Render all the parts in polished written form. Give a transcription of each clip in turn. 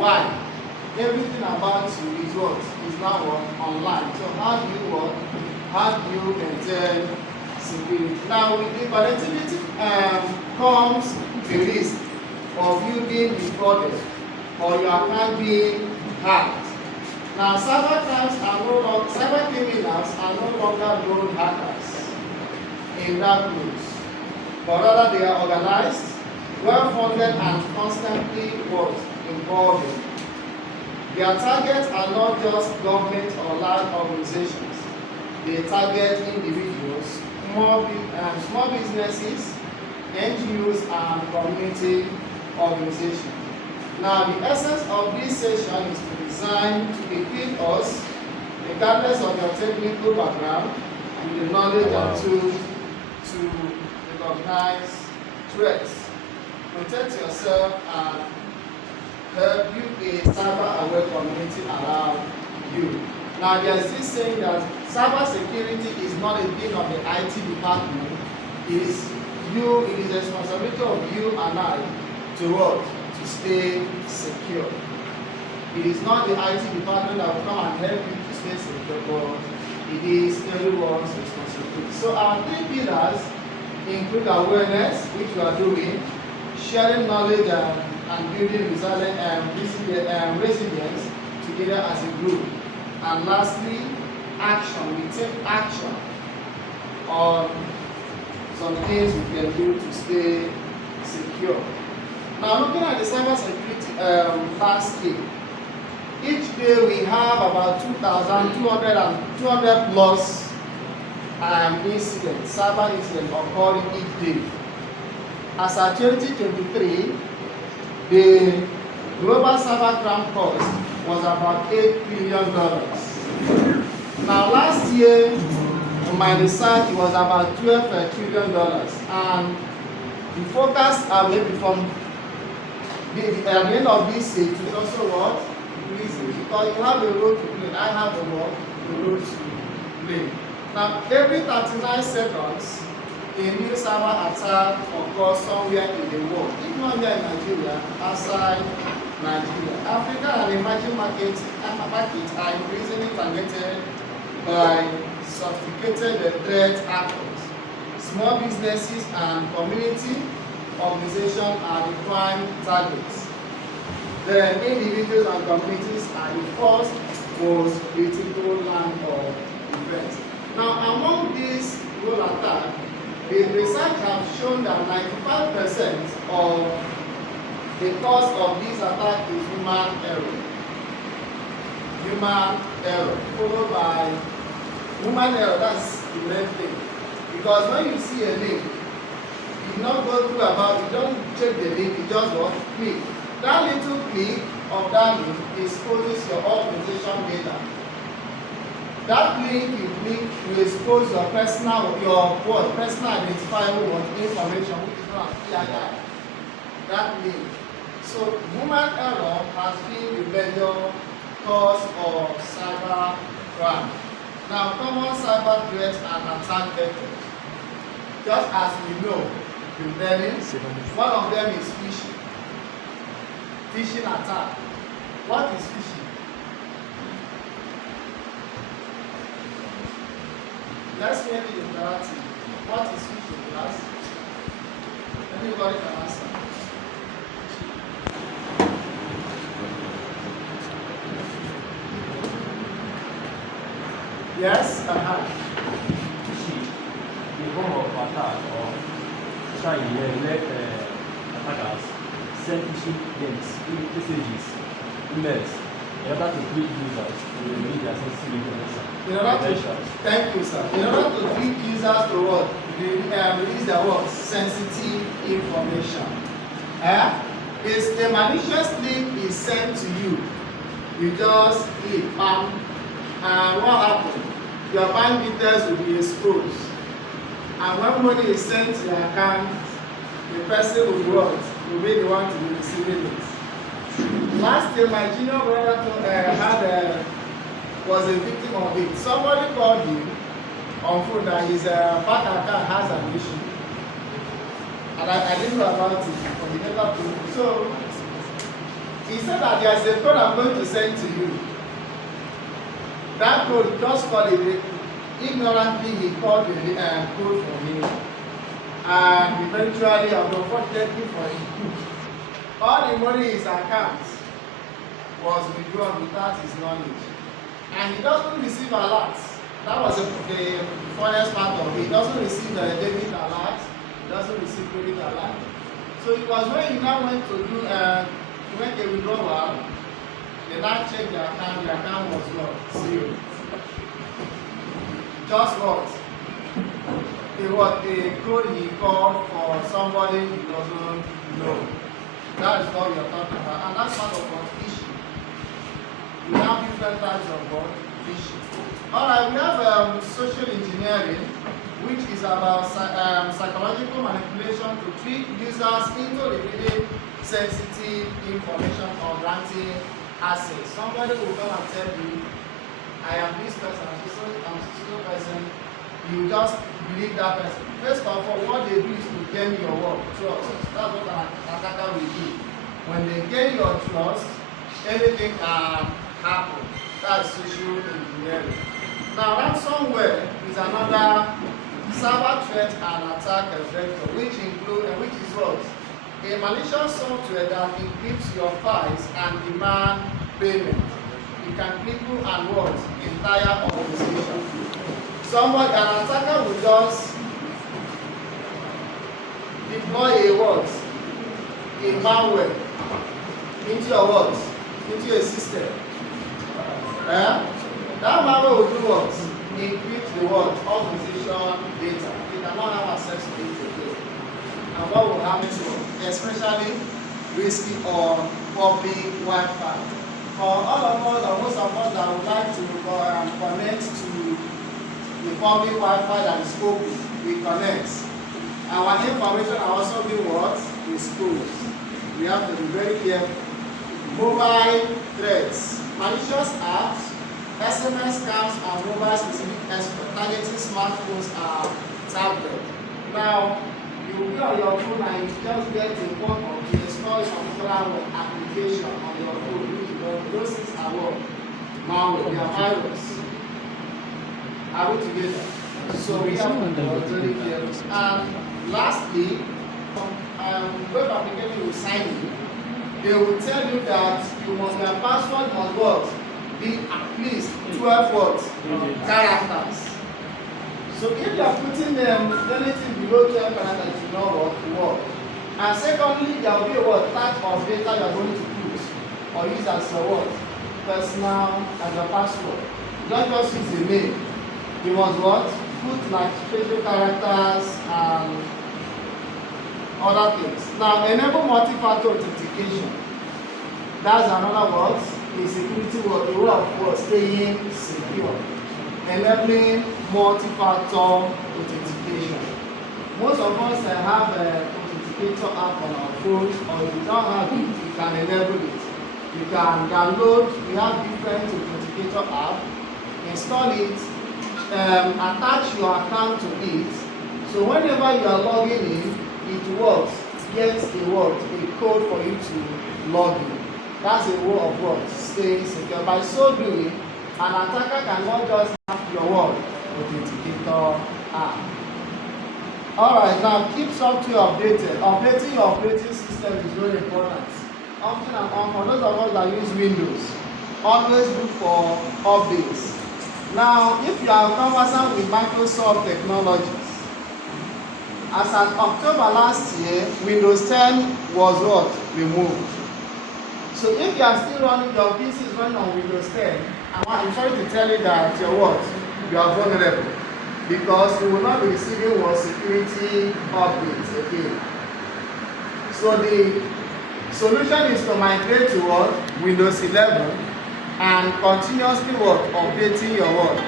Why? Everything about you is what? Is now what? Online. So how do you what? How do you maintain security? Now with the connectivity comes the risk of you being defrauded or your account being hacked. Now cyber criminals are no longer road hackers in that close, but rather they are organized, well-funded, and constantly what? Evolving. Their targets are not just government or large organizations. They target individuals, small businesses, NGOs, and community organizations. Now, the essence of this session is to design to equip us, regardless of your technical background, with the knowledge and tools to recognize threats, protect yourself, and help you a cyber-aware community around you. Now, there's this saying that cyber security is not a thing of the IT department. It is the responsibility of you and I to what? To stay secure. It is not the IT department that will come and help you to stay secure, but it is everyone's responsibility. So our 3 pillars include awareness, which we are doing, sharing knowledge and building resilience together as a group. And lastly, action. We take action on some things we can do to stay secure. Now, looking at the cyber security landscape, each day we have about 200 plus incidents, cyber incidents occurring each day. As of 2023, the global cybercrime cost was about $8 billion. Now, last year, on my research, it was about $12 trillion. And the forecast maybe from at the end of this year, it is also what? Increasing. Because you have a role to play. I have a role to play. Now, every 39 seconds, a new cyber attack occurs somewhere in the world. If not here in Nigeria, outside Nigeria. Africa and emerging markets are increasingly targeted by sophisticated threat actors. Small businesses and community organizations are the prime targets. Then individuals and communities are the first most critical line of defense. Now, among these role attacks, the research has shown that 95% of the cause of this attack is human error. Human error, followed by human error. That's the main thing. Because when you see a link, you not go through about it, don't check the link, you just what? Click. That little click of that link exposes your organization data. That link you click will expose your personal identifiable information, which is not PII. That link. So human error has been the major cause of cyber crime. Now, common cyber threats and attack vectors. Just as we know, one of them is phishing. Phishing attack. What is phishing? Let's make it interactive. What is phishing, class? Anybody can answer. Yes? Phishing, the form of attack or trying to let attackers send phishing links, messages, emails, in order to trick users to reveal their sensitive information. Thank you, sir. In order to trick users to what? Release their what? Sensitive information. Is a malicious link is sent to you. You just click and what happened? Your bank details will be exposed. And when money is sent to your account, the person will be the one to be receiving it. Last year, my junior brother was a victim of it. Somebody called him on phone that his bank account has an issue. And I didn't know about it, but he never told me. So He said that there's a code I'm going to send to you. That code, just call it. Ignorantly, he called the code for him. And eventually, unfortunately for him, all the money in his account was withdrawn without his knowledge. And he doesn't receive alerts. That was the funniest part of it. He doesn't receive the debit alert. He doesn't receive credit alert. So it was when he now went to do to make a withdrawal, they now checked the account was what? Zero. Just what? A code he called for somebody he doesn't know. That is what we are talking about. And that's part of what phishing. We have different types of what? Phishing. Alright, we have social engineering, which is about psychological manipulation to trick users into revealing sensitive information or granting access. Somebody will come and tell you, I am this person, I'm this person. You just believe that person. First of all, what they do is to gain your word, trust. That's what an attacker will do. When they gain your trust, anything can happen. That's social engineering. Now, ransomware is another cyber threat and attack vector, which is what? A malicious software that encrypts your files and demand payment. It can cripple and what? Entire organization. An attacker will just deploy a what? A malware into your what? Into a system. That malware will do what? Encrypt the what? Organization data. You cannot have access to it again. And what will happen to it? Especially risky on public Wi-Fi. For all of us, or most of us that would like to connect to the public Wi-Fi that is open, we connect. Our information are also being what? Exposed. We have to be very careful. Mobile threats, malicious apps, SMS scams, and mobile specific targeting smartphones are targeted. Now, you will be on your phone and you just get a phone or you install a particular application on your phone. Those things are what? Malware, they are virus. Are we together? So we have to be very careful. And lastly, web application will sign you. They will tell you that your password must what? Be at least 12 words, characters. So if you are putting anything below 12 characters, you know what to work. And secondly, there will be a type of data you are going to use or use as your what? Personal as your password. Don't just use the name. You must what? Put like special characters and other things. Now enable multi-factor authentication. That's another word. A security word, a way of what? Staying secure. Enabling multi-factor authentication. Most of us have an authenticator app on our phones, or if you don't have it, you can enable it. You can download, we have different authenticator app, install it, attach your account to it. So whenever you are logging in, it works. Gets a code for you to log in. That's a way of what? Staying secure. By so doing, an attacker cannot just have your authenticator app. Alright, now keep software updated. Updating your operating system is very important. Often and often, for those of us that use Windows, always look for updates. Now, if you are conversant with Microsoft technologies, as at October last year, Windows 10 was what? Removed. So if you are still running, your PC is running on Windows 10, I'm sorry to tell you that you're what? You are vulnerable. Because you will not be receiving what? Security updates again. So the solution is to migrate to what? Windows 11 and continuously what? Updating your what?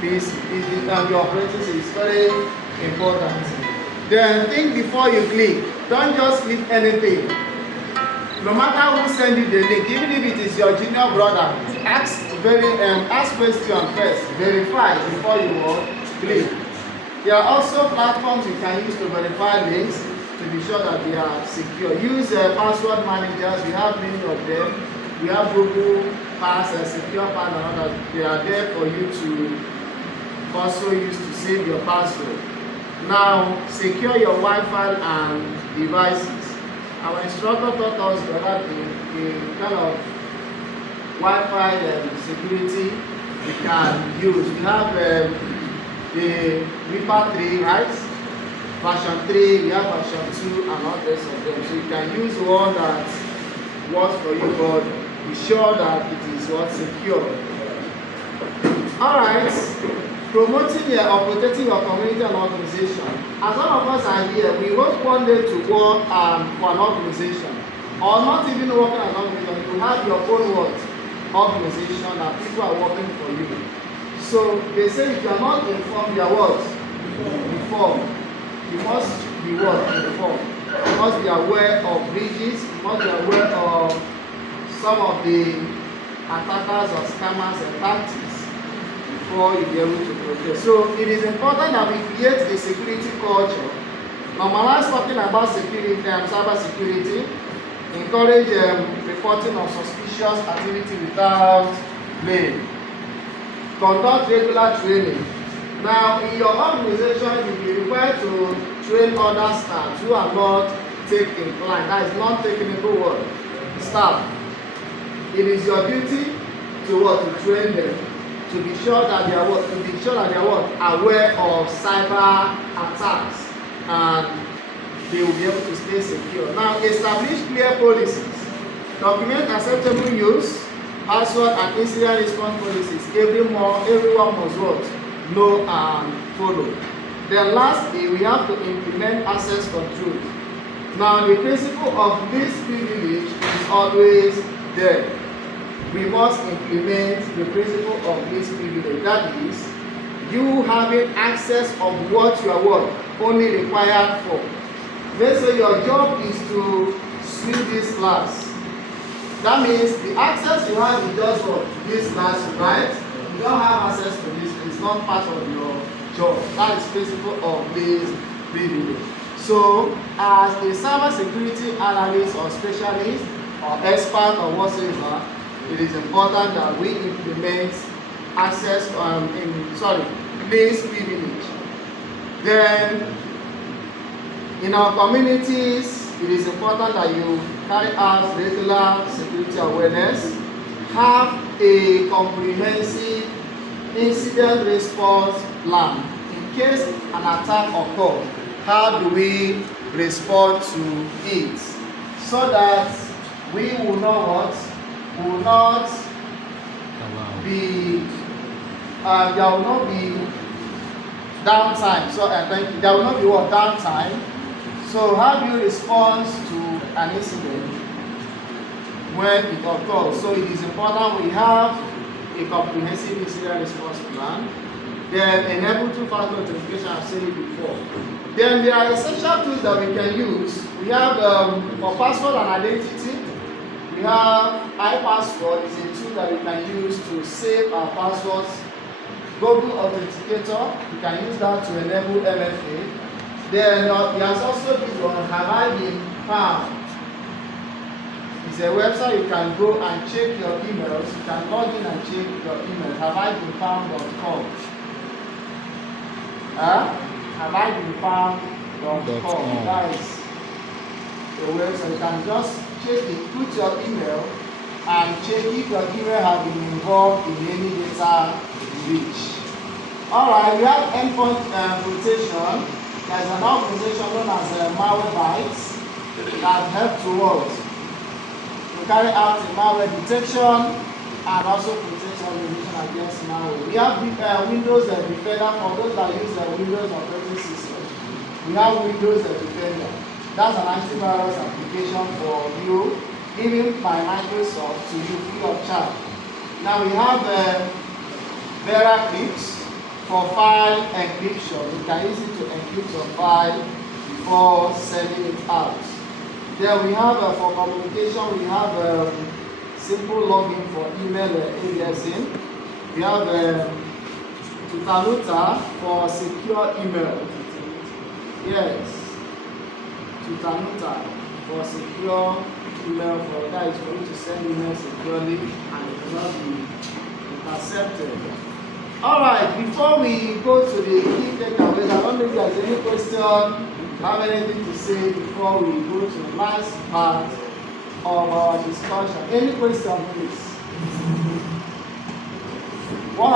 PC. Your operating system is very important. Then think before you click. Don't just click anything. No matter who send you the link, even if it is your junior brother, ask question first. Verify before you click. There are also platforms you can use to verify links, to be sure that they are secure. Use password managers. We have many of them. We have Google Pass, Secure Pass, and others. They are there for you to also use to save your password. Now, secure your Wi-Fi and devices. Our instructor taught us the other day a kind of Wi-Fi security we can use. We have the Reaper 3, right? Version 3, we have version 2, and all the rest of them. So you can use one that works for you, but be sure that it is what secure. Alright, promoting or protecting your community and organization. As all of us are here, we hope one day to work for an organization, or not even working as an organization. You have your own organization and people are working for you. So they say if you are not informed, you are what? Informed. You must be what? Informed. You must be aware of breaches. You must be aware of some of the attackers or scammers and tactics before you be able to protect. So it is important that we create a security culture. Normalize talking about security and cyber security. Encourage reporting of suspicious activity without blame. Conduct regular training. Now, in your organization, you will be required to train other staff who are not tech inclined. That is non-technical work. Staff. It is your duty to what? To train them. To be sure that they are what? To be sure that they are what? Aware of cyber attacks, and they will be able to stay secure. Now, establish clear policies. Document acceptable use, password and incident response policies. Everyone must what? Know and follow. Then lastly, we have to implement access control. Now, the principle of least privilege is always there. We must implement the principle of least privilege. That is, you having access of what you are what? Only required for. Let's say your job is to sweep this class. That means the access you have is just what? This class, right? You don't have access to this. It's not part of your job. That is principle of least privilege. So, as a cyber security analyst or specialist or expert or whatsoever, it is important that we implement access least privilege. Then, in our communities, it is important that you carry out regular security awareness, have a comprehensive incident response plan. In case an attack occurs, how do we respond to it? So that we will not what? Will not be there will not be downtime. So there will not be what? Downtime. So how do you respond to an incident when it occurs? So it is important we have a comprehensive incident response plan. Then enable two-factor authentication, I've said it before. Then there are essential tools that we can use. We have for password and identity. We have iPassword is a tool that we can use to save our passwords. Google Authenticator, we can use that to enable MFA. Then there's also this one, Have I Been Found? It's a website you can go and check your emails. You can log in and check your email. HaveIBeenFound.com. HaveIBeenFound.com. That is the website. You can just check it, put your email, and check if your email has been involved in any data breach. Alright, we have endpoint protection. There's an organization known as Malwarebytes that helps to carry out the malware detection and also protect organization against malware. We have Windows Defender for those that use Windows operating system. We have Windows Defender. That's an antivirus application for you, given by Microsoft to you free of charge. Now we have VeraCrypt for file encryption. You can use it to encrypt your file before sending it out. Then we have for communication, we have simple login for email aliasing. We have Tutanuta for secure email. Yes. to Tanuta for secure email, for that is for you to send email securely and it will not be intercepted. Alright, before we go to the key takeaways, I don't know if there's any question, have anything to say before we go to the last part of our discussion. Any question, please?